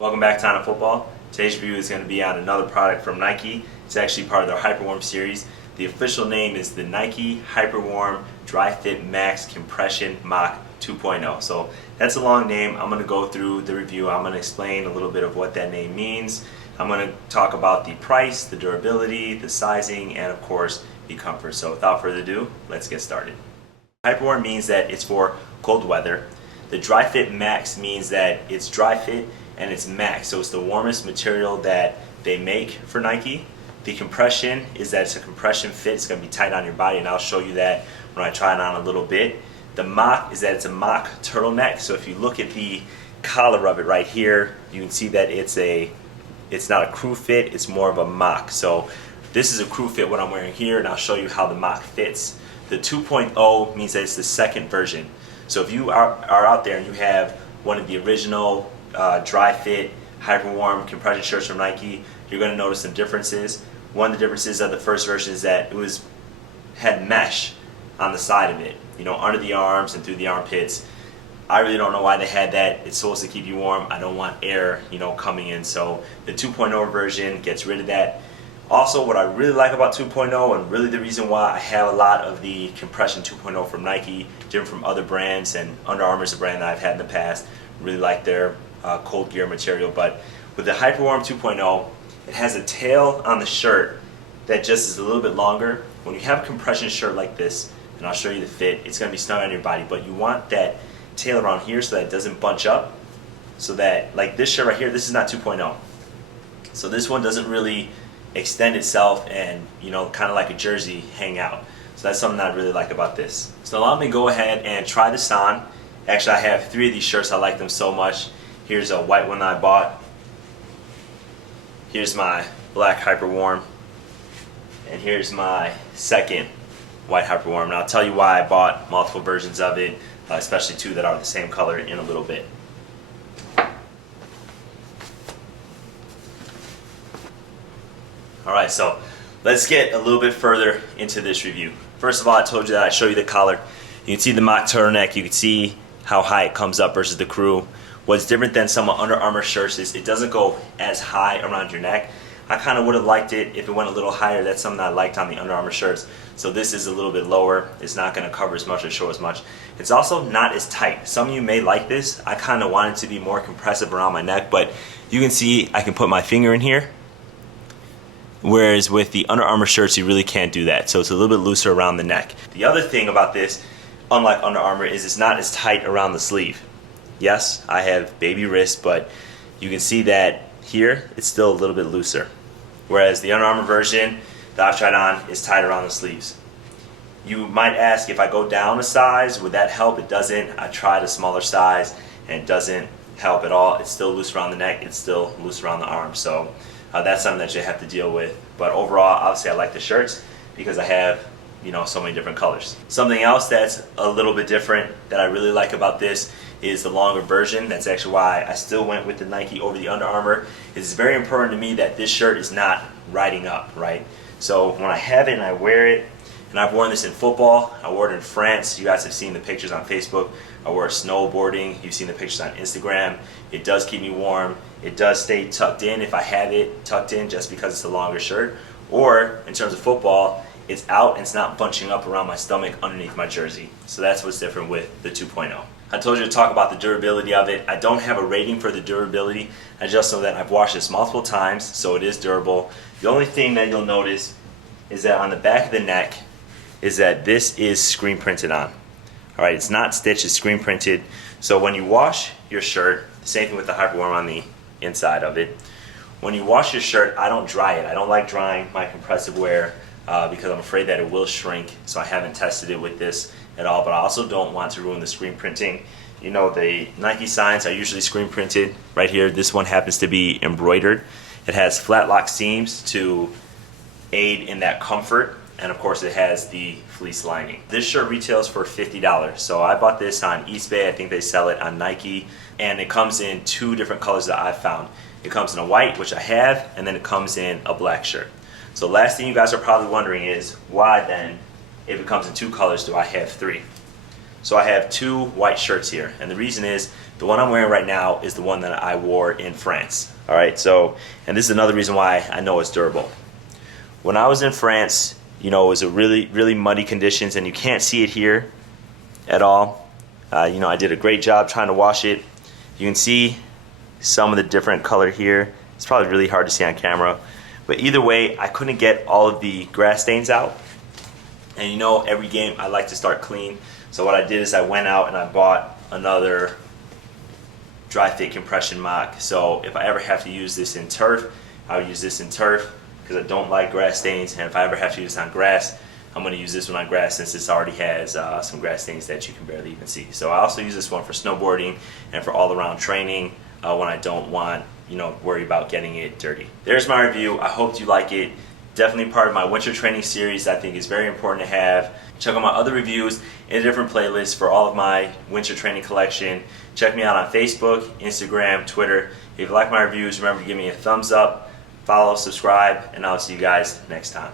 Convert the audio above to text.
Welcome back to On Football. Today's review is going to be on another product from Nike. It's actually part of their Hyperwarm series. The official name is the Nike Hyperwarm Dri-Fit Max Compression Mach 2.0. So that's a long name. I'm going to go through the review. I'm going to explain a little bit of what that name means. I'm going to talk about the price, the durability, the sizing, and of course the comfort. So without further ado, let's get started. Hyperwarm means that it's for cold weather. The Dri-Fit Max means that it's dry fit and it's max, so it's the warmest material that they make for Nike. The compression is that it's a compression fit. It's going to be tight on your body, and I'll show you that when I try it on a little bit. The Mach is that it's a Mach turtleneck, so if you look at the collar of it right here, you can see that it's not a crew fit, it's more of a Mach. So this is a crew fit, what I'm wearing here, and I'll show you how the Mach fits. The 2.0 means that it's the second version. So if you are out there and you have one of the original dry fit Hyperwarm compression shirts from Nike, you're going to notice some differences. One of the differences of the first version is that it had mesh on the side of it, under the arms and through the armpits. I really don't know why they had that. It's supposed to keep you warm. I don't want air, coming in. So the 2.0 version gets rid of that. Also, what I really like about 2.0, and really the reason why I have a lot of the compression 2.0 from Nike, different from other brands, and Under Armour is a brand that I've had in the past. Really like their cold gear material. But with the Hyperwarm 2.0, it has a tail on the shirt that just is a little bit longer. When you have a compression shirt like this, and I'll show you the fit, it's going to be snug on your body, but you want that tail around here so that it doesn't bunch up. So that, like this shirt right here, this is not 2.0. So this one doesn't really extend itself and kind of like a jersey hang out. So that's something I really like about this. So allow me to go ahead and try this on. Actually, I have 3 of these shirts. I like them so much. Here's a white one that I bought. Here's my black Hyperwarm, and here's my second white Hyperwarm. And I'll tell you why I bought multiple versions of it, especially 2 that are the same color, in a little bit. Alright, so let's get a little bit further into this review. First of all, I told you that I'd show you the collar. You can see the Mach turtleneck. You can see how high it comes up versus the crew. What's different than some Under Armour shirts is it doesn't go as high around your neck. I kind of would have liked it if it went a little higher. That's something I liked on the Under Armour shirts. So this is a little bit lower. It's not going to cover as much or show as much. It's also not as tight. Some of you may like this. I kind of want it to be more compressive around my neck, but you can see I can put my finger in here. Whereas with the Under Armour shirts, you really can't do that. So it's a little bit looser around the neck. The other thing about this, unlike Under Armour, is it's not as tight around the sleeve. Yes, I have baby wrists, but you can see that here it's still a little bit looser. Whereas the Under Armour version that I've tried on is tight around the sleeves. You might ask, if I go down a size, would that help? It doesn't. I tried a smaller size and it doesn't help at all. It's still loose around the neck, it's still loose around the arm. So that's something that you have to deal with. But overall, obviously I like the shirts because I have so many different colors. Something else that's a little bit different that I really like about this is the longer version. That's actually why I still went with the Nike over the Under Armour. It's very important to me that this shirt is not riding up, right? So when I have it and I wear it, and I've worn this in football, I wore it in France. You guys have seen the pictures on Facebook. I wore it snowboarding. You've seen the pictures on Instagram. It does keep me warm. It does stay tucked in if I have it tucked in just because it's a longer shirt. Or in terms of football, it's out and it's not bunching up around my stomach underneath my jersey. So that's what's different with the 2.0. I told you to talk about the durability of it. I don't have a rating for the durability. I just know that I've washed this multiple times, so it is durable. The only thing that you'll notice is that on the back of the neck is that this is screen printed on. Alright, it's not stitched, it's screen printed. So when you wash your shirt, the same thing with the Hyperwarm on the inside of it. When you wash your shirt, I don't dry it. I don't like drying my compressive wear because I'm afraid that it will shrink. So I haven't tested it with this at all, but I also don't want to ruin the screen printing. The Nike signs are usually screen printed. Right here, this one happens to be embroidered. It has flat lock seams to aid in that comfort, and of course it has the fleece lining. This shirt retails for $50, so I bought this on Eastbay. I think they sell it on Nike, and it comes in 2 different colors that I've found. It comes in a white, which I have, and then it comes in a black shirt. So last thing you guys are probably wondering is, why then, if it comes in 2 colors, do I have 3? So I have two white shirts here, and the reason is the one I'm wearing right now is the one that I wore in France. All right, so, and this is another reason why I know it's durable. When I was in France, you know, it was a really muddy conditions, and you can't see it here at all. You know, I did a great job trying to wash it. You can see some of the different color here. It's probably really hard to see on camera, but either way, I couldn't get all of the grass stains out. And you know, every game I like to start clean. So what I did is I went out and I bought another Dri-Fit compression mock. So if I ever have to use this in turf, I'll use this in turf because I don't like grass stains. And if I ever have to use this on grass, I'm going to use this one on grass since this already has some grass stains that you can barely even see. So I also use this one for snowboarding and for all around training when I don't want, you know, worry about getting it dirty. There's my review. I hope you like it. Definitely part of my winter training series I think is very important to have. Check out my other reviews in a different playlist for all of my winter training collection. Check me out on Facebook, Instagram, Twitter. If you like my reviews, remember to give me a thumbs up, follow, subscribe, and I'll see you guys next time.